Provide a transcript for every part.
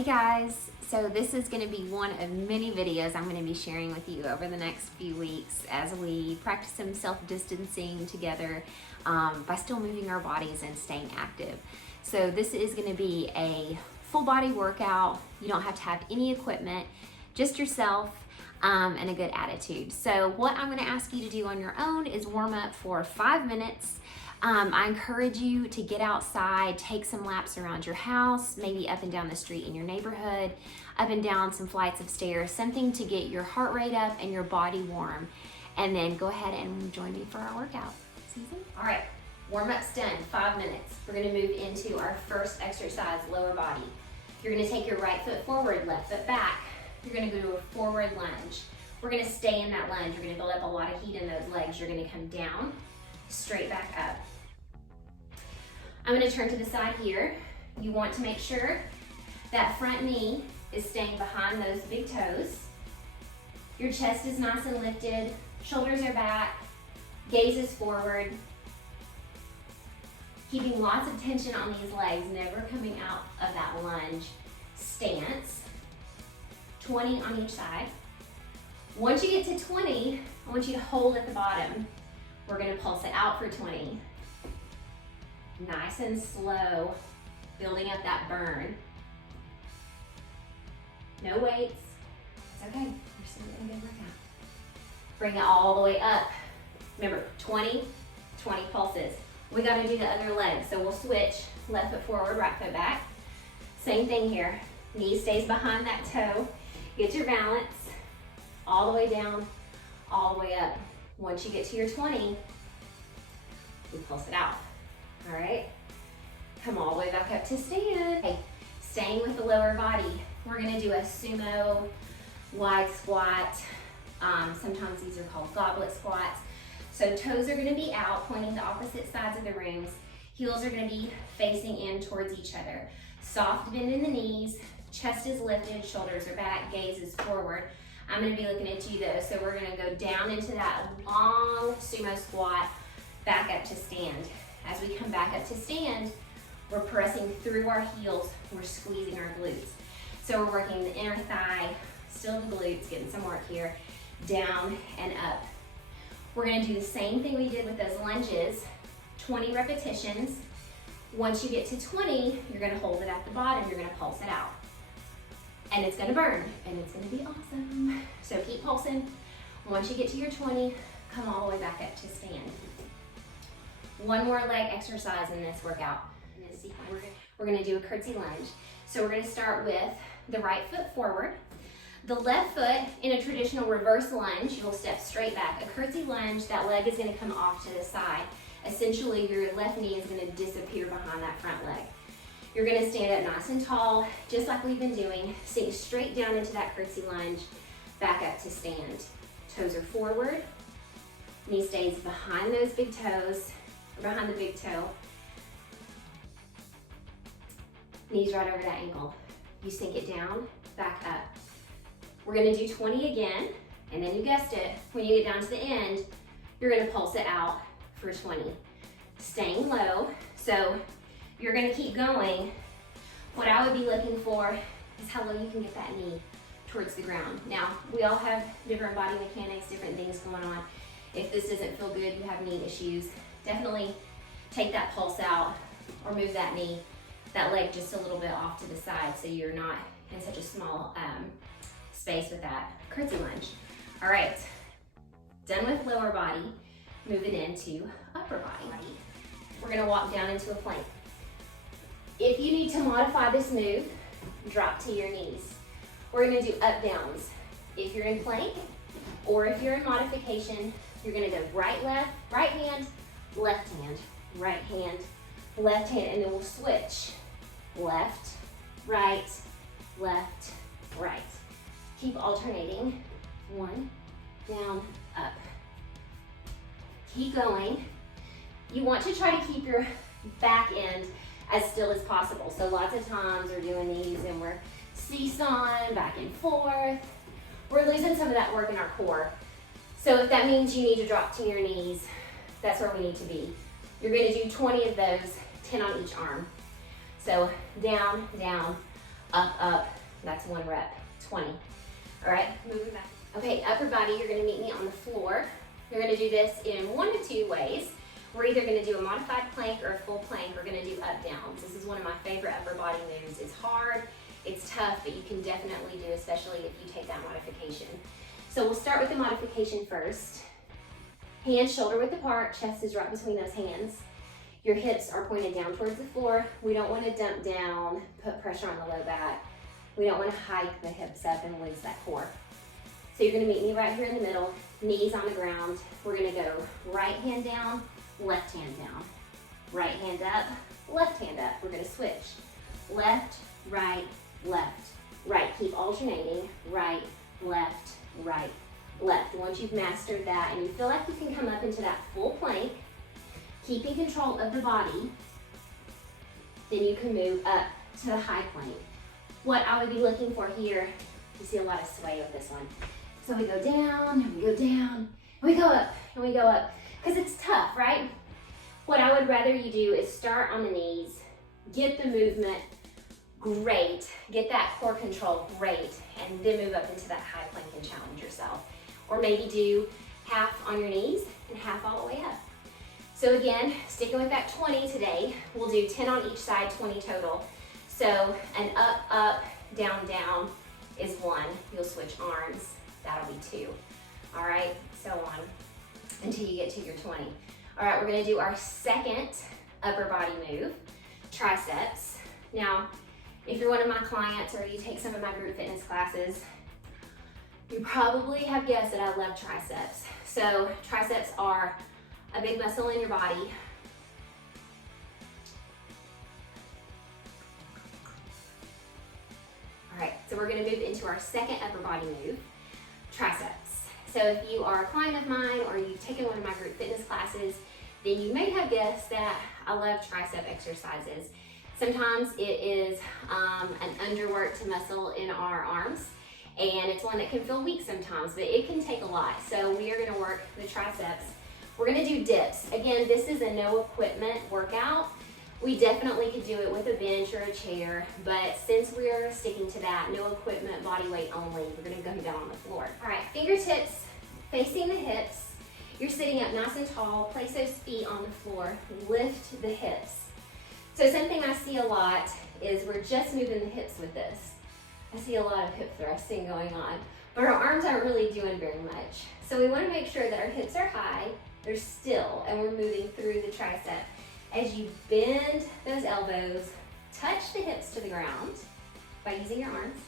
Hey guys, so this is going to be one of many videos I'm going to be sharing with you over the next few weeks as we practice some self-distancing together by still moving our bodies and staying active. So this is going to be a full body workout. You don't have to have any equipment, just yourself and a good attitude. So what I'm going to ask you to do on your own is warm up for 5 minutes. I encourage you to get outside, take some laps around your house, maybe up and down the street in your neighborhood, up and down some flights of stairs, something to get your heart rate up and your body warm. And then go ahead and join me for our workout. Susan? All right, warm-up's done, 5 minutes. We're gonna move into our first exercise, lower body. You're gonna take your right foot forward, left foot back. You're gonna go to a forward lunge. We're gonna stay in that lunge. You're gonna build up a lot of heat in those legs. You're gonna come down, straight back up. I'm going to turn to the side here. You want to make sure that front knee is staying behind those big toes. Your chest is nice and lifted, shoulders are back, gaze is forward. Keeping lots of tension on these legs, never coming out of that lunge stance. 20 on each side. Once you get to 20, I want you to hold at the bottom. We're going to pulse it out for 20. Nice and slow, building up that burn. No weights. It's okay. You're still getting a good workout. Bring it all the way up. Remember, 20 pulses. We got to do the other leg, so we'll switch. Left foot forward, right foot back. Same thing here. Knee stays behind that toe. Get your balance. All the way down, all the way up. Once you get to your 20, we pulse it out. All right, come all the way back up to stand. Okay, staying with the lower body, we're gonna do a sumo wide squat. Sometimes these are called goblet squats. So toes are gonna be out, pointing to opposite sides of the rooms. Heels are gonna be facing in towards each other. Soft bend in the knees, chest is lifted, shoulders are back, gaze is forward. I'm gonna be looking at you though, so we're gonna go down into that long sumo squat, back up to stand. As we come back up to stand, we're pressing through our heels, we're squeezing our glutes. So we're working the inner thigh, still the glutes, getting some work here, down and up. We're gonna do the same thing we did with those lunges, 20 repetitions. Once you get to 20, you're gonna hold it at the bottom, you're gonna pulse it out. And it's gonna burn, and it's gonna be awesome. So keep pulsing. Once you get to your 20, come all the way back up to stand. One more leg exercise in this workout. In this sequence, we're gonna do a curtsy lunge. So we're gonna start with the right foot forward. The left foot, in a traditional reverse lunge, you'll step straight back. A curtsy lunge, that leg is gonna come off to the side. Essentially, your left knee is gonna disappear behind that front leg. You're gonna stand up nice and tall, just like we've been doing. Sink straight down into that curtsy lunge, back up to stand. Toes are forward, knee stays behind those big toes, behind the big toe. Knees right over that ankle. You sink it down, back up. We're gonna do 20 again, and then you guessed it, when you get down to the end, you're gonna pulse it out for 20. Staying low, so you're gonna keep going. What I would be looking for is how low you can get that knee towards the ground. Now, we all have different body mechanics, different things going on. If this doesn't feel good, you have knee issues, definitely take that pulse out or move that knee, that leg just a little bit off to the side so you're not in such a small space with that curtsy lunge. All right, done with lower body, moving into upper body. We're gonna walk down into a plank. If you need to modify this move, drop to your knees. We're gonna do up downs. If you're in plank or if you're in modification, you're gonna go right, left, right hand, left hand, right hand, left hand, and then we'll switch. Left, right, left, right. Keep alternating. One, down, up. Keep going. You want to try to keep your back end as still as possible. So lots of times we're doing these and we're seesawing back and forth. We're losing some of that work in our core. So if that means you need to drop to your knees, that's where we need to be. You're gonna do 20 of those, 10 on each arm. So down, down, up, up. That's 1 rep, 20. All right, moving back. Okay, upper body, you're gonna meet me on the floor. You're gonna do this in 1 of 2 ways. We're either gonna do a modified plank or a full plank. We're gonna do up downs. This is one of my favorite upper body moves. It's hard, it's tough, but you can definitely do, especially if you take that modification. So we'll start with the modification first. Hands shoulder width apart, chest is right between those hands. Your hips are pointed down towards the floor. We don't want to dump down, put pressure on the low back. We don't want to hike the hips up and lose that core. So you're going to meet me right here in the middle, knees on the ground. We're going to go right hand down, left hand down. Right hand up, left hand up. We're going to switch. Left, right, left, right. Keep alternating, right, left, right, left. Once you've mastered that and you feel like you can come up into that full plank, keeping control of the body, then you can move up to the high plank. What I would be looking for here, you see a lot of sway with this one. So we go down, and we go down, and we go up, and we go up, because it's tough, right? What I would rather you do is start on the knees, get the movement great, get that core control great, and then move up into that high plank and challenge yourself. Or maybe do half on your knees and half all the way up. So again, sticking with that 20 today, we'll do 10 on each side, 20 total. So an up, up, down, down is 1. You'll switch arms, that'll be 2. All right, so on until you get to your 20. All right, we're gonna do our second upper body move, triceps. Now, if you're one of my clients or you take some of my group fitness classes, you probably have guessed that I love triceps. So triceps are a big muscle in your body. All right, so we're gonna move into our second upper body move, triceps. So if you are a client of mine or you've taken one of my group fitness classes, then you may have guessed that I love tricep exercises. Sometimes it is an underworked muscle in our arms, and it's one that can feel weak sometimes, but it can take a lot. So we are gonna work the triceps. We're gonna do dips. Again, this is a no equipment workout. We definitely could do it with a bench or a chair, but since we are sticking to that, no equipment, body weight only, we're gonna go down on the floor. All right, fingertips facing the hips. You're sitting up nice and tall, place those feet on the floor, lift the hips. So something I see a lot is we're just moving the hips with this. I see a lot of hip thrusting going on, but our arms aren't really doing very much. So we wanna make sure that our hips are high, they're still, and we're moving through the tricep. As you bend those elbows, touch the hips to the ground by using your arms,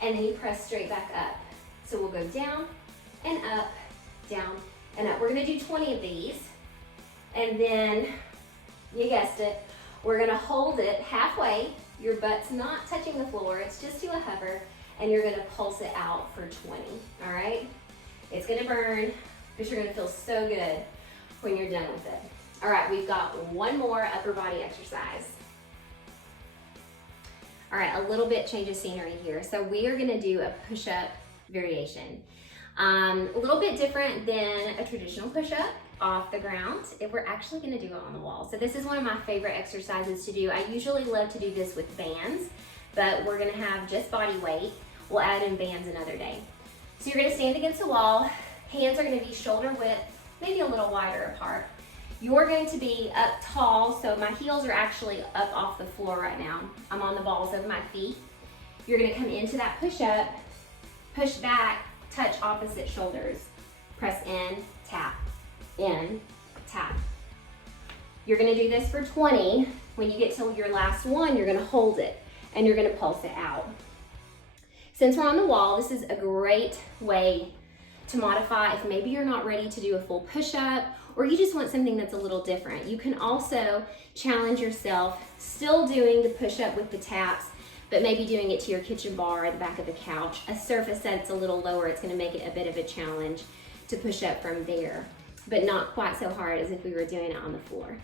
and then you press straight back up. So we'll go down and up, down and up. We're gonna do 20 of these, and then, you guessed it, we're gonna hold it halfway. Your butt's not touching the floor, it's just to a hover, and you're gonna pulse it out for 20, all right? It's gonna burn, but you're gonna feel so good when you're done with it. All right, we've got one more upper body exercise. All right, a little bit change of scenery here. So we are gonna do a push-up variation. A little bit different than a traditional push-up off the ground. We're actually gonna do it on the wall. So this is one of my favorite exercises to do. I usually love to do this with bands, but we're gonna have just body weight. We'll add in bands another day. So you're gonna stand against the wall. Hands are gonna be shoulder width, maybe a little wider apart. You're going to be up tall, so my heels are actually up off the floor right now. I'm on the balls of my feet. You're gonna come into that push-up, push back, touch opposite shoulders. Press in, tap. In, tap. You're gonna do this for 20. When you get to your last one, you're gonna hold it and you're gonna pulse it out. Since we're on the wall, this is a great way to modify if maybe you're not ready to do a full push-up or you just want something that's a little different. You can also challenge yourself, still doing the push-up with the taps, but maybe doing it to your kitchen bar or the back of the couch. A surface that's a little lower, it's gonna make it a bit of a challenge to push up from there, but not quite so hard as if we were doing it on the floor.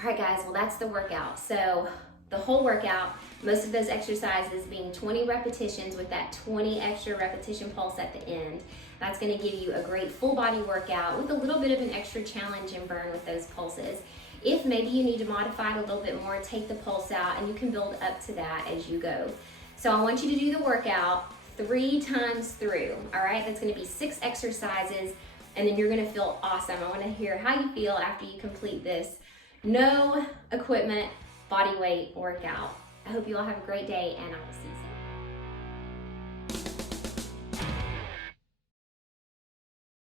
All right guys, well that's the workout. So the whole workout, most of those exercises being 20 repetitions with that 20 extra repetition pulse at the end. That's gonna give you a great full body workout with a little bit of an extra challenge and burn with those pulses. If maybe you need to modify it a little bit more, take the pulse out and you can build up to that as you go. So I want you to do the workout 3 times through, all right? That's gonna be 6 exercises, and then you're gonna feel awesome. I wanna hear how you feel after you complete this no equipment body weight workout. I hope you all have a great day, and I will see you soon.